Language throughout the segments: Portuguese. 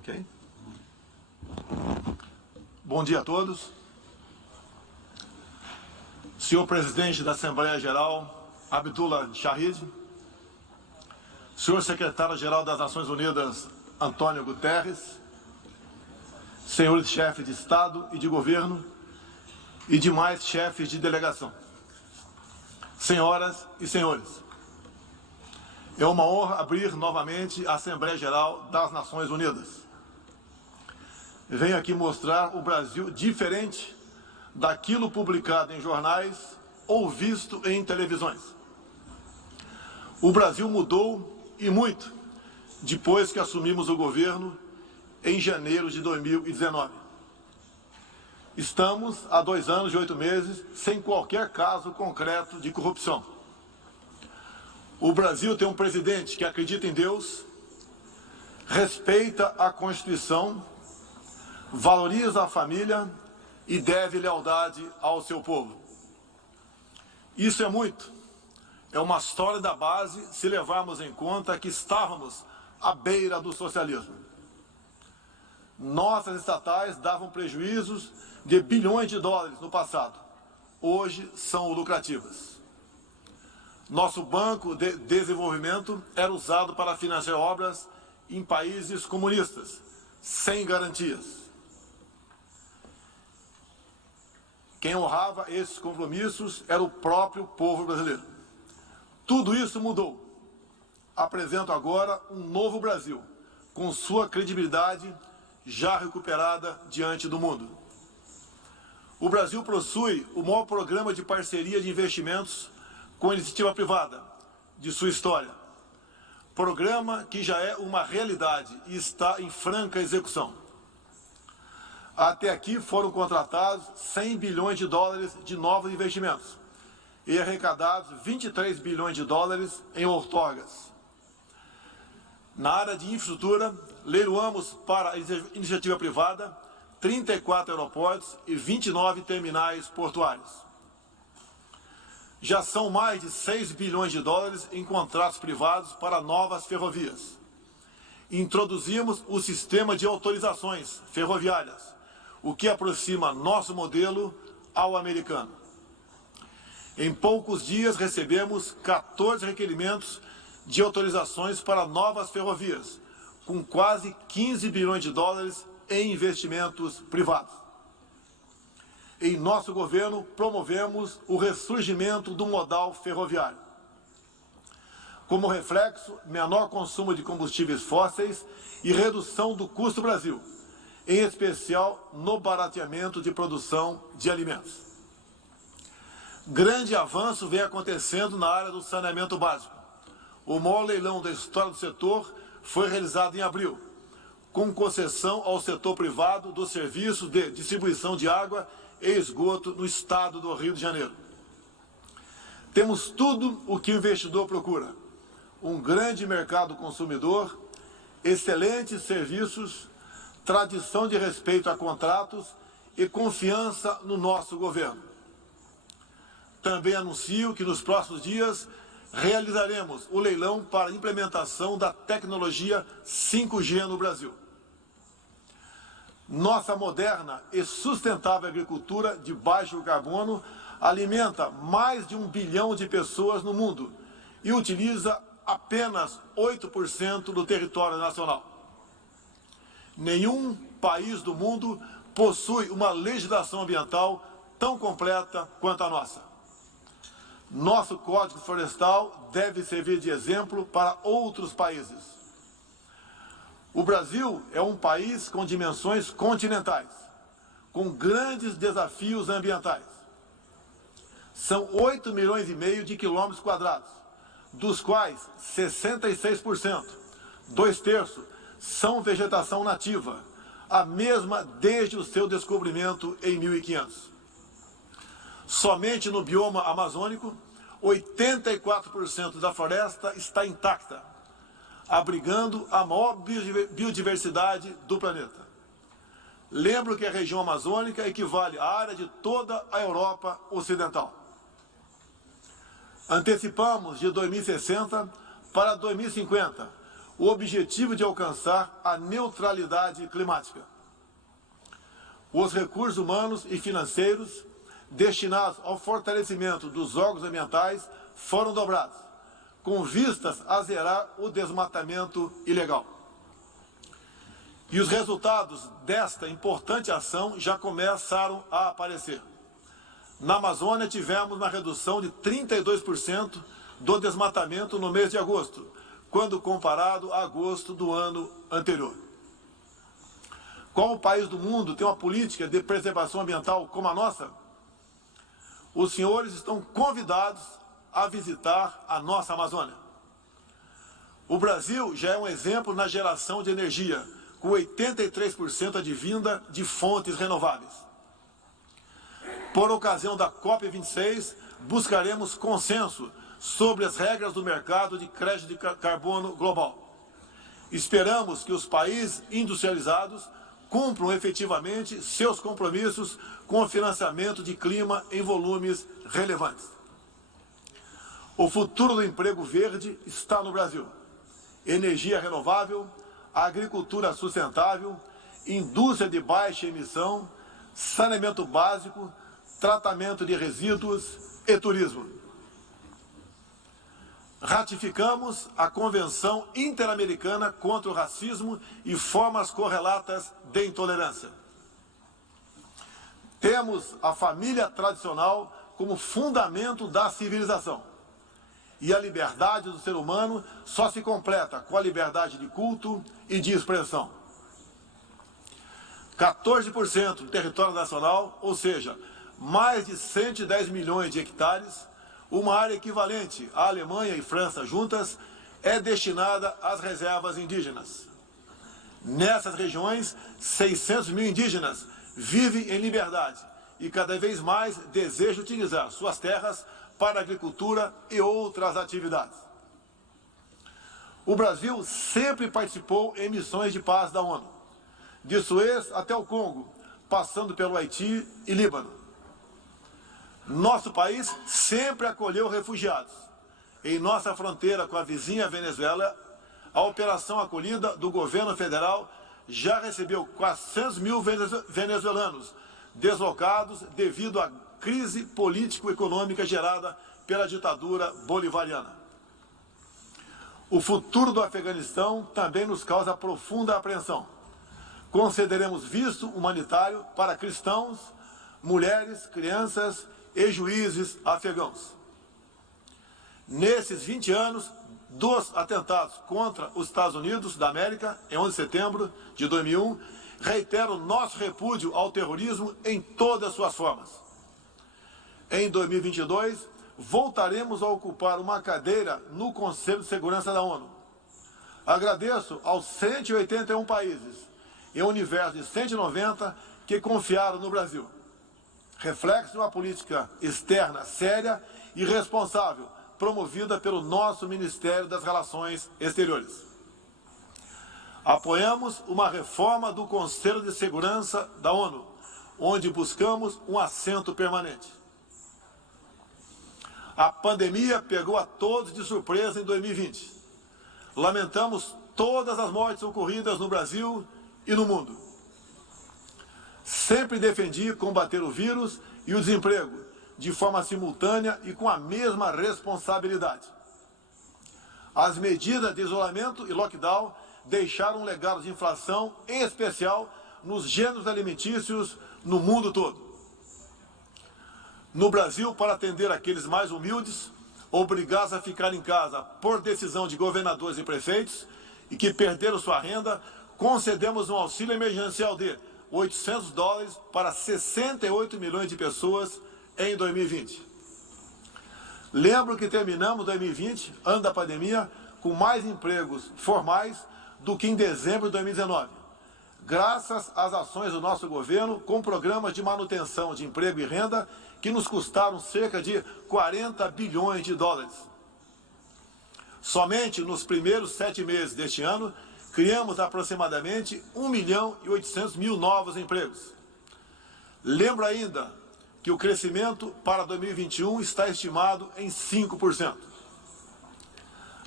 Ok? Bom dia a todos. Senhor Presidente da Assembleia Geral, Abdullah Shahid. Senhor Secretário-Geral das Nações Unidas, Antônio Guterres. Senhores chefes de Estado e de Governo e demais chefes de delegação. Senhoras e senhores, é uma honra abrir novamente a Assembleia Geral das Nações Unidas. Venho aqui mostrar o Brasil diferente daquilo publicado em jornais ou visto em televisões. O Brasil mudou e muito depois que assumimos o governo em janeiro de 2019. Estamos há 2 anos e 8 meses sem qualquer caso concreto de corrupção. O Brasil tem um presidente que acredita em Deus, respeita a Constituição, valoriza a família e deve lealdade ao seu povo. Isso é muito. É uma sólida base se levarmos em conta que estávamos à beira do socialismo. Nossas estatais davam prejuízos de bilhões de dólares no passado. Hoje são lucrativas. Nosso Banco de Desenvolvimento era usado para financiar obras em países comunistas, sem garantias. Quem honrava esses compromissos era o próprio povo brasileiro. Tudo isso mudou. Apresento agora um novo Brasil, com sua credibilidade já recuperada diante do mundo. O Brasil possui o maior programa de parceria de investimentos com a iniciativa privada de sua história. Programa que já é uma realidade e está em franca execução. Até aqui foram contratados 100 bilhões de dólares de novos investimentos e arrecadados 23 bilhões de dólares em outorgas. Na área de infraestrutura, leiloamos para a iniciativa privada 34 aeroportos e 29 terminais portuários. Já são mais de 6 bilhões de dólares em contratos privados para novas ferrovias. Introduzimos o sistema de autorizações ferroviárias, o que aproxima nosso modelo ao americano. Em poucos dias recebemos 14 requerimentos de autorizações para novas ferrovias, com quase 15 bilhões de dólares em investimentos privados. Em nosso governo, promovemos o ressurgimento do modal ferroviário. Como reflexo, menor consumo de combustíveis fósseis e redução do custo Brasil, em especial no barateamento de produção de alimentos. Grande avanço vem acontecendo na área do saneamento básico. O maior leilão da história do setor foi realizado em abril, com concessão ao setor privado do serviço de distribuição de água e esgoto no estado do Rio de Janeiro. Temos tudo o que o investidor procura: um grande mercado consumidor, excelentes serviços, tradição de respeito a contratos e confiança no nosso governo. Também anuncio que nos próximos dias realizaremos o leilão para a implementação da tecnologia 5G no Brasil. Nossa moderna e sustentável agricultura de baixo carbono alimenta mais de 1 bilhão de pessoas no mundo e utiliza apenas 8% do território nacional. Nenhum país do mundo possui uma legislação ambiental tão completa quanto a nossa. Nosso Código Florestal deve servir de exemplo para outros países. O Brasil é um país com dimensões continentais, com grandes desafios ambientais. São 8,5 milhões de quilômetros quadrados, dos quais 66%, 2/3, são vegetação nativa, a mesma desde o seu descobrimento em 1500. Somente no bioma amazônico, 84% da floresta está intacta, abrigando a maior biodiversidade do planeta. Lembro que a região amazônica equivale à área de toda a Europa Ocidental. Antecipamos de 2060 para 2050 o objetivo de alcançar a neutralidade climática. Os recursos humanos e financeiros destinados ao fortalecimento dos órgãos ambientais foram dobrados, com vistas a zerar o desmatamento ilegal. E os resultados desta importante ação já começaram a aparecer. Na Amazônia, tivemos uma redução de 32% do desmatamento no mês de agosto, quando comparado a agosto do ano anterior. Qual país do mundo tem uma política de preservação ambiental como a nossa? Os senhores estão convidados a visitar a nossa Amazônia. O Brasil já é um exemplo na geração de energia, com 83% advinda de fontes renováveis. Por ocasião da COP26, buscaremos consenso sobre as regras do mercado de crédito de carbono global. Esperamos que os países industrializados cumpram efetivamente seus compromissos com o financiamento de clima em volumes relevantes. O futuro do emprego verde está no Brasil. Energia renovável, agricultura sustentável, indústria de baixa emissão, saneamento básico, tratamento de resíduos e turismo. Ratificamos a Convenção Interamericana contra o Racismo e formas correlatas de intolerância. Temos a família tradicional como fundamento da civilização. E a liberdade do ser humano só se completa com a liberdade de culto e de expressão. 14% do território nacional, ou seja, mais de 110 milhões de hectares, uma área equivalente à Alemanha e França juntas, é destinada às reservas indígenas. Nessas regiões, 600 mil indígenas vivem em liberdade e cada vez mais desejam utilizar suas terras para a agricultura e outras atividades. O Brasil sempre participou em missões de paz da ONU, de Suez até o Congo, passando pelo Haiti e Líbano. Nosso país sempre acolheu refugiados. Em nossa fronteira com a vizinha Venezuela, a operação acolhida do governo federal já recebeu 400 mil venezuelanos deslocados devido à crise político-econômica gerada pela ditadura bolivariana. O futuro do Afeganistão também nos causa profunda apreensão. Concederemos visto humanitário para cristãos, mulheres, crianças e juízes afegãos. Nesses 20 anos dos atentados contra os Estados Unidos da América, em 11 de setembro de 2001, reitero nosso repúdio ao terrorismo em todas as suas formas. Em 2022, voltaremos a ocupar uma cadeira no Conselho de Segurança da ONU. Agradeço aos 181 países, em um universo de 190, que confiaram no Brasil. Reflexo de uma política externa séria e responsável, promovida pelo nosso Ministério das Relações Exteriores. Apoiamos uma reforma do Conselho de Segurança da ONU, onde buscamos um assento permanente. A pandemia pegou a todos de surpresa em 2020. Lamentamos todas as mortes ocorridas no Brasil e no mundo. Sempre defendi combater o vírus e o desemprego de forma simultânea e com a mesma responsabilidade. As medidas de isolamento e lockdown deixaram um legado de inflação, em especial nos gêneros alimentícios no mundo todo. No Brasil, para atender aqueles mais humildes, obrigados a ficar em casa por decisão de governadores e prefeitos e que perderam sua renda, concedemos um auxílio emergencial de $800 para 68 milhões de pessoas em 2020. Lembro que terminamos 2020, ano da pandemia, com mais empregos formais do que em dezembro de 2019, graças às ações do nosso governo com programas de manutenção de emprego e renda que nos custaram cerca de 40 bilhões de dólares. Somente nos primeiros 7 meses deste ano, criamos aproximadamente 1.800.000 novos empregos. Lembro ainda que o crescimento para 2021 está estimado em 5%.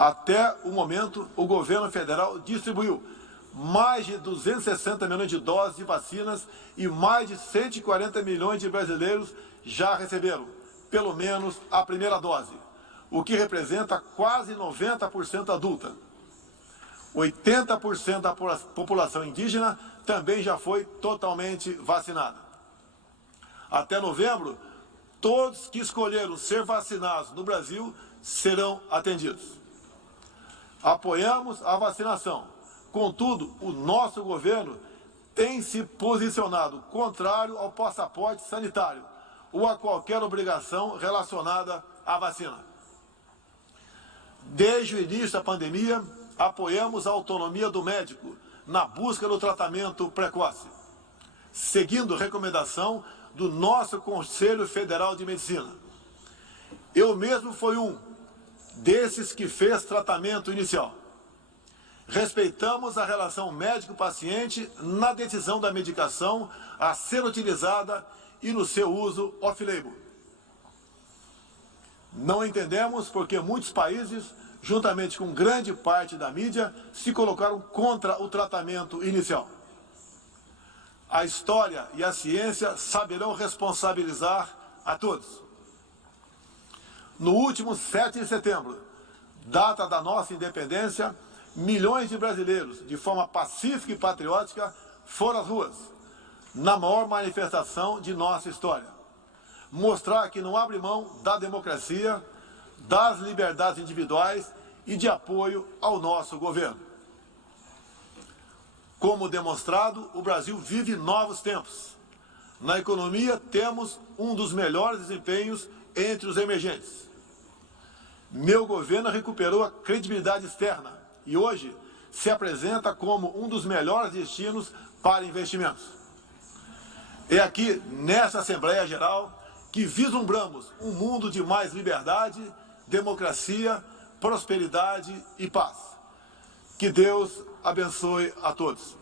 Até o momento, o governo federal distribuiu mais de 260 milhões de doses de vacinas e mais de 140 milhões de brasileiros já receberam, pelo menos, a primeira dose, o que representa quase 90% adulta. 80% da população indígena também já foi totalmente vacinada. Até novembro, todos que escolheram ser vacinados no Brasil serão atendidos. Apoiamos a vacinação. Contudo, o nosso governo tem se posicionado contrário ao passaporte sanitário ou a qualquer obrigação relacionada à vacina. Desde o início da pandemia, apoiamos a autonomia do médico na busca do tratamento precoce, seguindo recomendação do nosso Conselho Federal de Medicina. Eu mesmo fui um desses que fez tratamento inicial. Respeitamos a relação médico-paciente na decisão da medicação a ser utilizada e no seu uso off-label. Não entendemos porque muitos países, juntamente com grande parte da mídia, se colocaram contra o tratamento inicial. A história e a ciência saberão responsabilizar a todos. No último 7 de setembro, data da nossa independência, milhões de brasileiros, de forma pacífica e patriótica, foram às ruas, na maior manifestação de nossa história. Mostrar que não abre mão da democracia, das liberdades individuais e de apoio ao nosso governo. Como demonstrado, o Brasil vive novos tempos. Na economia, temos um dos melhores desempenhos entre os emergentes. Meu governo recuperou a credibilidade externa e hoje se apresenta como um dos melhores destinos para investimentos. É aqui, nesta Assembleia Geral, que vislumbramos um mundo de mais liberdade, democracia, prosperidade e paz. Que Deus abençoe a todos.